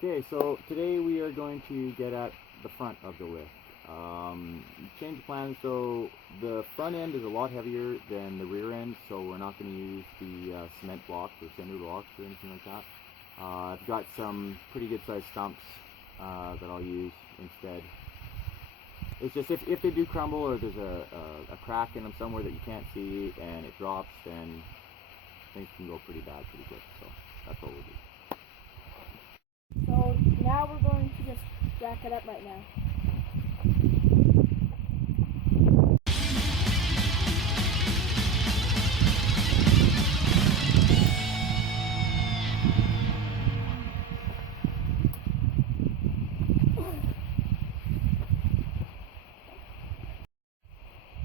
Okay, so today we are going to get at the front of the lift. Change plans, so the front end is a lot heavier than the rear end, so we're not going to use the cement blocks or cinder blocks or anything like that. I've got some pretty good sized stumps that I'll use instead. It's just if they do crumble or there's a crack in them somewhere that you can't see and it drops, then things can go pretty bad pretty quick, so that's what we'll do. So now we're going to just jack it up right now.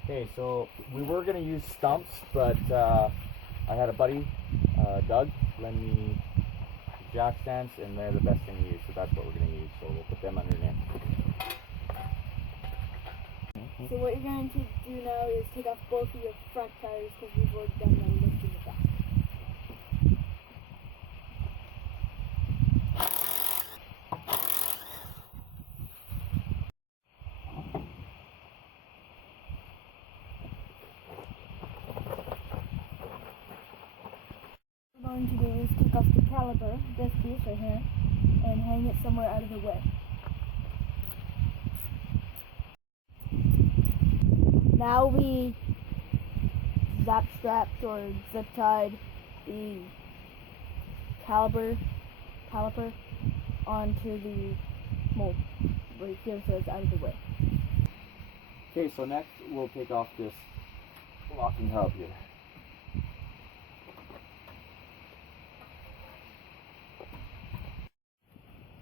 Okay, so we were going to use stumps, but I had a buddy, Doug, lend me jack stands, and they're the best thing to use, so that's what we're going to use. So we'll put them underneath. So what you're going to do now is take off both of your front tires because we've already done the lift in the back. What we're going to do is take off the caliper, this piece right here, and hang it somewhere out of the way. Now we zap strapped or zip tied the caliper onto the mold right here, so it's out of the way. Okay, so next we'll take off this locking hub here.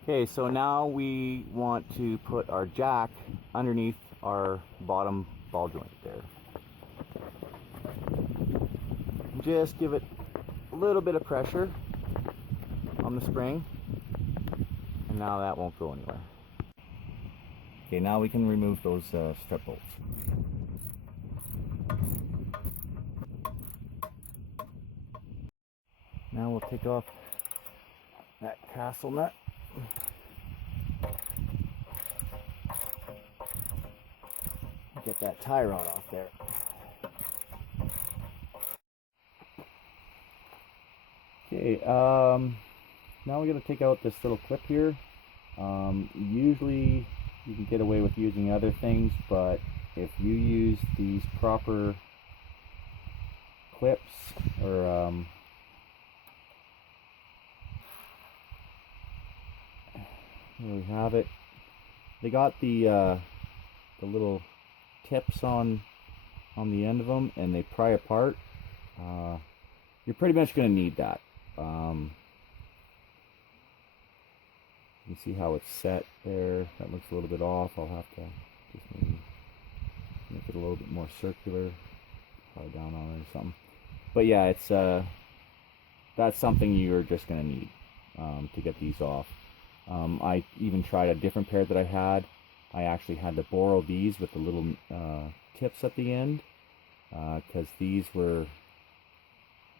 Okay, so now we want to put our jack underneath our bottom ball joint there. Just give it a little bit of pressure on the spring, and now that won't go anywhere. Okay, now we can remove those strut bolts. Now we'll take off that castle nut. Get that tie rod off there. Okay, now we're going to take out this little clip here. Usually you can get away with using other things, but if you use these proper clips, or here we have it. They got the little tips on the end of them, and they pry apart. You're pretty much going to need that. You see how it's set there? That looks a little bit off. I'll have to just maybe make it a little bit more circular, probably down on it or something. But yeah, it's that's something you're just going to need to get these off. I even tried a different pair that I had. I actually had to borrow these with the little tips at the end, because these were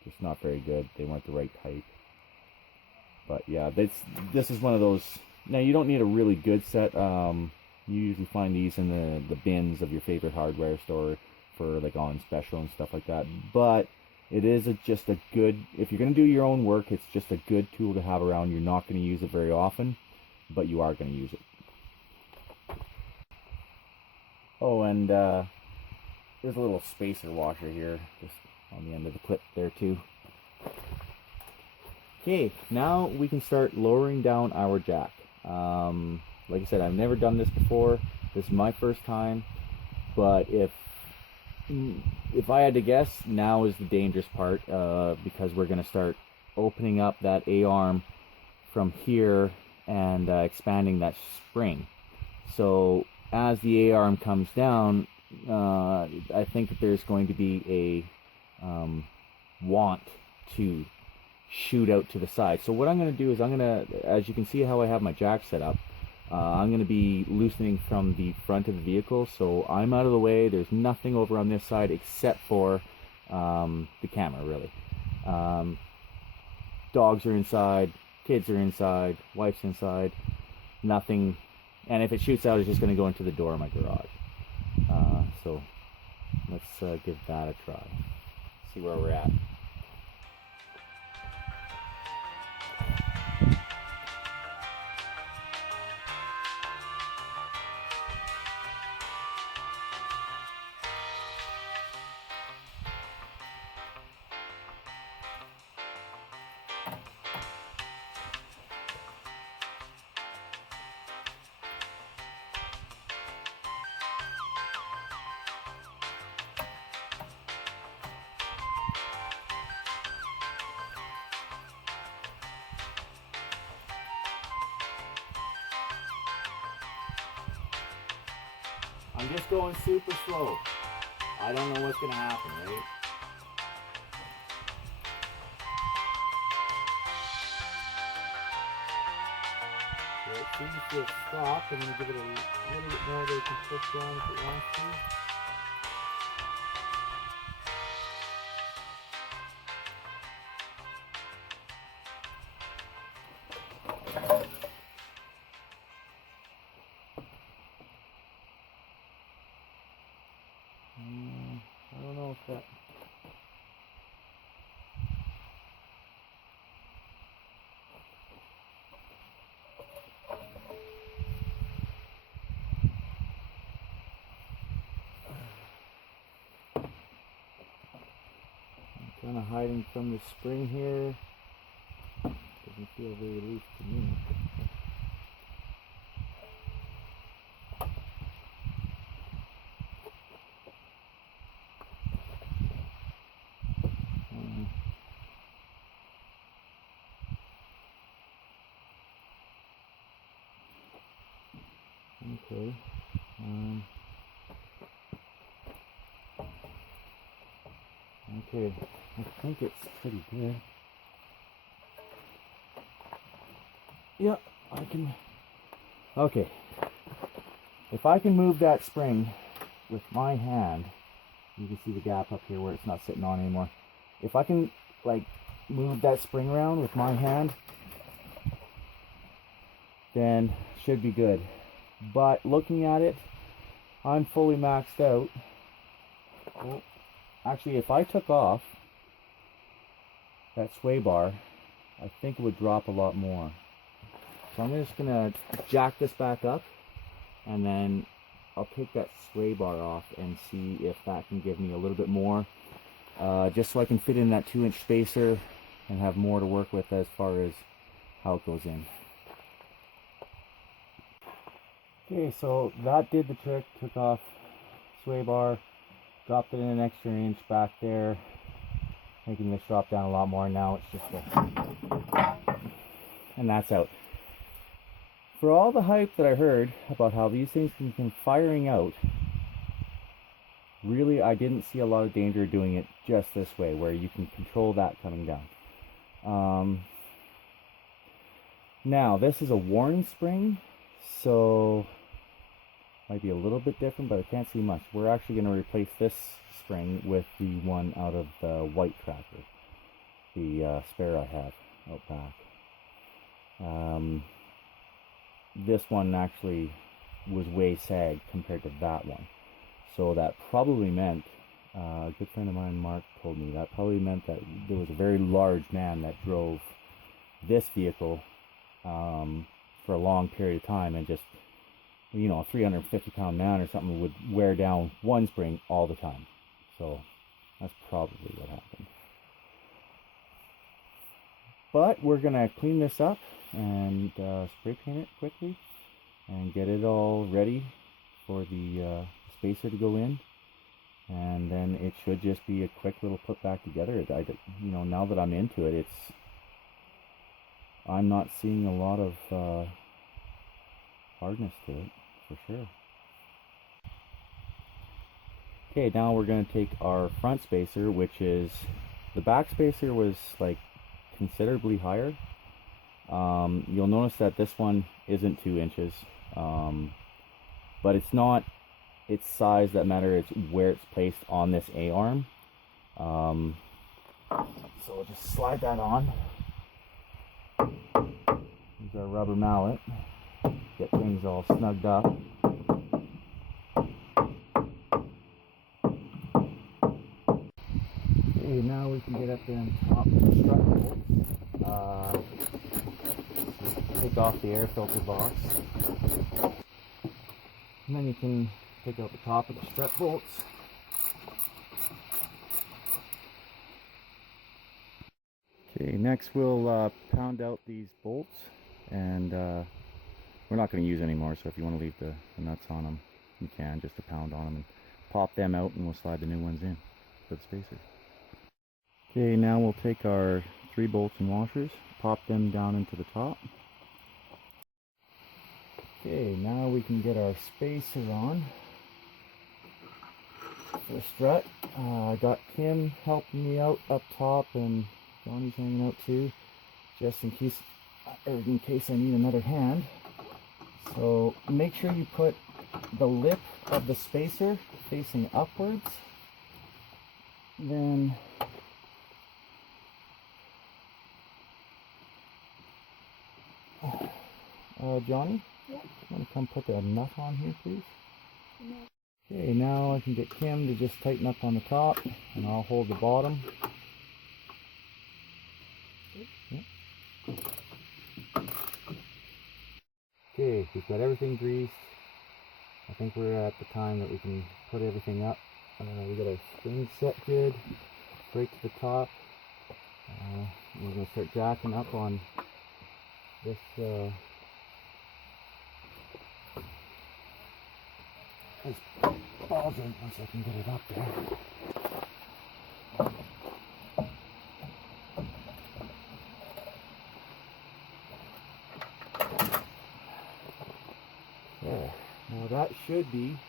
just not very good. They weren't the right type. But yeah, this is one of those. Now, you don't need a really good set. You usually find these in the bins of your favorite hardware store for like on special and stuff like that. But it is just a good, if you're going to do your own work, it's just a good tool to have around. You're not going to use it very often, but you are going to use it. Oh, and there's a little spacer washer here, just on the end of the clip there too. Okay, now we can start lowering down our jack. Like I said, I've never done this before. This is my first time, but if I had to guess, now is the dangerous part, because we're going to start opening up that A-arm from here and expanding that spring. So as the A-arm comes down, I think that there's going to be a want to shoot out to the side. So what I'm going to do is I'm going to, as you can see how I have my jack set up, I'm going to be loosening from the front of the vehicle, so I'm out of the way. There's nothing over on this side except for the camera, really. Dogs are inside, kids are inside, wife's inside, nothing, and if it shoots out, it's just going to go into the door of my garage. So let's give that a try, see where we're at. I'm just going super slow. I don't know what's going to happen, right? So it seems to have stopped. I'm going to give it a little bit more that it can push down if it wants to. I don't know if that... I'm kind of hiding from the spring here. Doesn't feel very loose to me. Okay. Okay, I think it's pretty good. Yeah, I can. Okay. If I can move that spring with my hand, you can see the gap up here where it's not sitting on anymore. If I can, like, move that spring around with my hand, then should be good. But looking at it, I'm fully maxed out. Well, actually, if I took off that sway bar, I think it would drop a lot more. So I'm just gonna jack this back up, and then I'll take that sway bar off and see if that can give me a little bit more, just so I can fit in that 2-inch spacer and have more to work with as far as how it goes in. Okay, so that did the trick. Took off sway bar, dropped it in an extra inch back there, making this drop down a lot more. Now it's just and that's out. For all the hype that I heard about how these things can come firing out, really I didn't see a lot of danger doing it just this way, where you can control that coming down. Now this is a worn spring, so might be a little bit different, but I can't see much. We're actually going to replace this spring with the one out of the white tracker, the spare I have out back. This one actually was way sagged compared to that one, so that probably meant, a good friend of mine, Mark, told me that probably meant that there was a very large man that drove this vehicle for a long period of time, and just, you know, a 350-pound man or something would wear down one spring all the time. So that's probably what happened. But we're gonna clean this up and spray paint it quickly and get it all ready for the spacer to go in, and then it should just be a quick little put back together. You know, now that I'm into it, I'm not seeing a lot of hardness to it, for sure. Okay, now we're going to take our front spacer, which is, the back spacer was like considerably higher. You'll notice that this one isn't 2 inches, but it's not its size that matters, it's where it's placed on this A-arm. So we'll just slide that on. use our rubber mallet, get things all snugged up. Okay, now we can get up there on top of the strut bolts. Take off the air filter box. And then you can take out the top of the strut bolts. Okay, next we'll pound out these bolts, and we're not going to use any more, so if you want to leave the nuts on them, you can, just to pound on them and pop them out, and we'll slide the new ones in for the spacer. Okay, now we'll take our 3 bolts and washers, pop them down into the top. Okay, now we can get our spacer on for the strut. I got Kim helping me out up top, and Johnny's hanging out too, just in case I need another hand. So make sure you put the lip of the spacer facing upwards. Then Johnny? Yeah. You want to come put the nut on here, please? No. Okay, now I can get Kim to just tighten up on the top, and I'll hold the bottom. Yeah. Okay, we've got everything greased. I think we're at the time that we can put everything up. We got our springs set good, right to the top. We're going to start jacking up on this ball joint once I can get it up there. There. Now that should be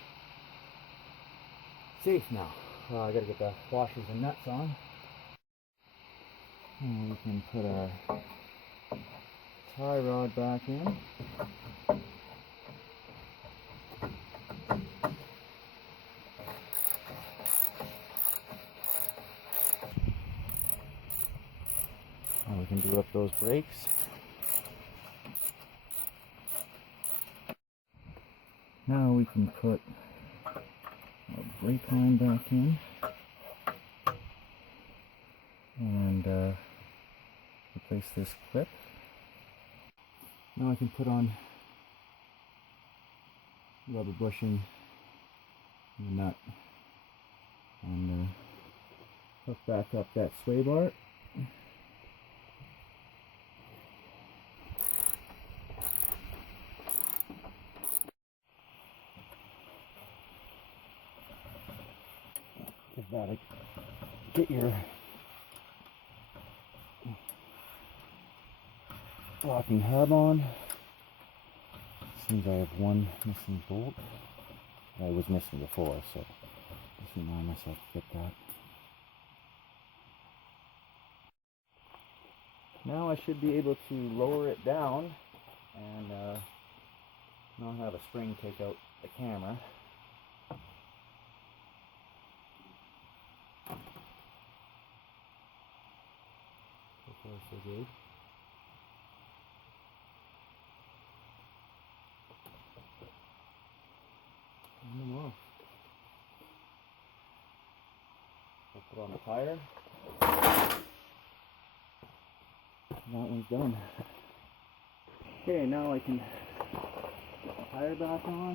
safe now. I gotta get the washers and nuts on. And we can put our tie rod back in. And we can do up those brakes. Now we can put our brake line back in and replace this clip. Now I can put on rubber bushing and the nut and hook back up that sway bar. Give that a get your locking hub on. Seems I have one missing bolt. I was missing before, so just remind myself to get that. Now I should be able to lower it down and not have a spring take out the camera. So far so good. No more. I'll put on the tire. That one's done. Okay, now I can put the tire back on.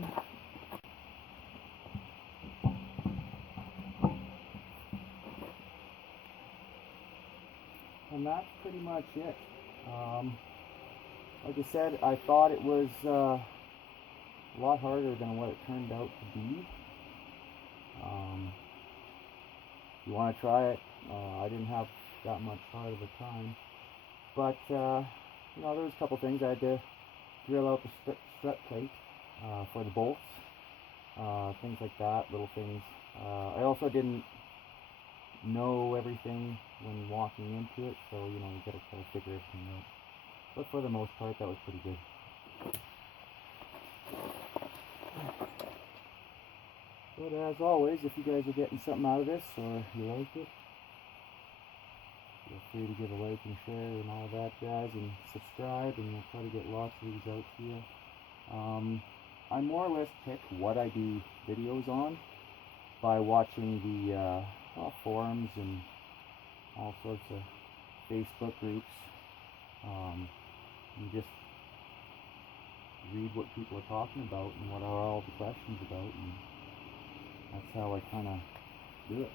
And that's pretty much it. Like I said, I thought it was a lot harder than what it turned out to be. If you want to try it, I didn't have that much hard of a time. But, you know, there was a couple things. I had to drill out the strut plate for the bolts, things like that, little things. I also didn't know everything when walking into it, so, you know, you gotta try to figure everything out. But for the most part, that was pretty good. But as always, if you guys are getting something out of this, or you like it, feel free to give a like and share and all that jazz, and subscribe, and we'll try to get lots of these out to you. I more or less pick what I do videos on by watching the forums and all sorts of Facebook groups. You just read what people are talking about and what are all the questions about, and that's how I kind of do it.